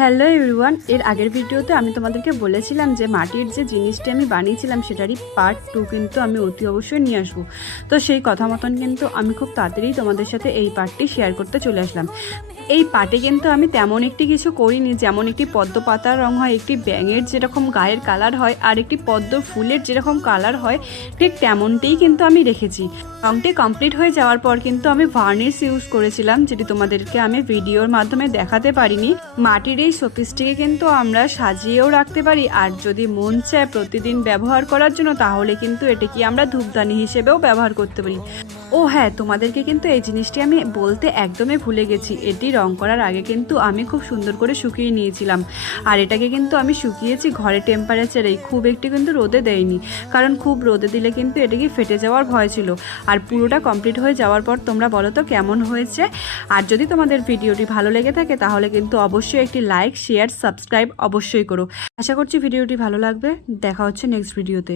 Hello everyone, এর আগের ভিডিওতে আমি তোমাদেরকে বলেছিলাম যে মাটির যে জিনিসটি আমি বানিয়েছিলাম সেটারই পার্ট 2 কিন্তু আমি অতি অবশ্যই নিয়ে আসবো। তো সেই কথা মতন কিন্তু আমি খুব তাড়াতাড়ি তোমাদের সাথে এই পার্টটি শেয়ার করতে চলে আসলাম। এই পাটে কিন্তু আমি তেমন একটি কিছু করিনি, যেমন একটি পদ্ম পাতার রং হয়, একটি ব্যাঙের যেরকম গায়ের কালার হয় আর একটি পদ্ম ফুলের যেরকম কালার হয় ঠিক তেমনটিই কিন্তু আমি রেখেছি। রংটি কমপ্লিট হয়ে যাওয়ার পর কিন্তু আমি ভার্নিশ ইউজ করেছিলাম, যেটি তোমাদেরকে আমি ভিডিওর মাধ্যমে দেখাতে পারিনি। মাটির এই শোপিসটিকে কিন্তু আমরা সাজিয়েও রাখতে পারি, আর যদি মন চায় প্রতিদিন ব্যবহার করার জন্য তাহলে কিন্তু এটিকে আমরা ধূপদানি হিসেবেও ব্যবহার করতে পারি। ও হ্যাঁ, তোমাদেরকে কিন্তু এই জিনিসটি আমি বলতে একদমই ভুলে গেছি, এটি রং করার আগে কিন্তু আমি খুব সুন্দর করে শুকিয়ে নিয়েছিলাম। আর এটাকে কিন্তু আমি শুকিয়েছি ঘরের টেম্পারেচারেই, খুব একটু কিন্তু রোদে দেয়নি, কারণ খুব রোদে দিলে কিন্তু এটাকে ফেটে যাওয়ার ভয় ছিল। আর পুরোটা কমপ্লিট হয়ে যাওয়ার পর তোমরা বলো তো কেমন হয়েছে। আর যদি তোমাদের ভিডিওটি ভালো লেগে থাকে তাহলে কিন্তু অবশ্যই একটি লাইক, শেয়ার, সাবস্ক্রাইব অবশ্যই করো। আশা করছি ভিডিওটি ভালো লাগবে। দেখা হচ্ছে নেক্সট ভিডিওতে।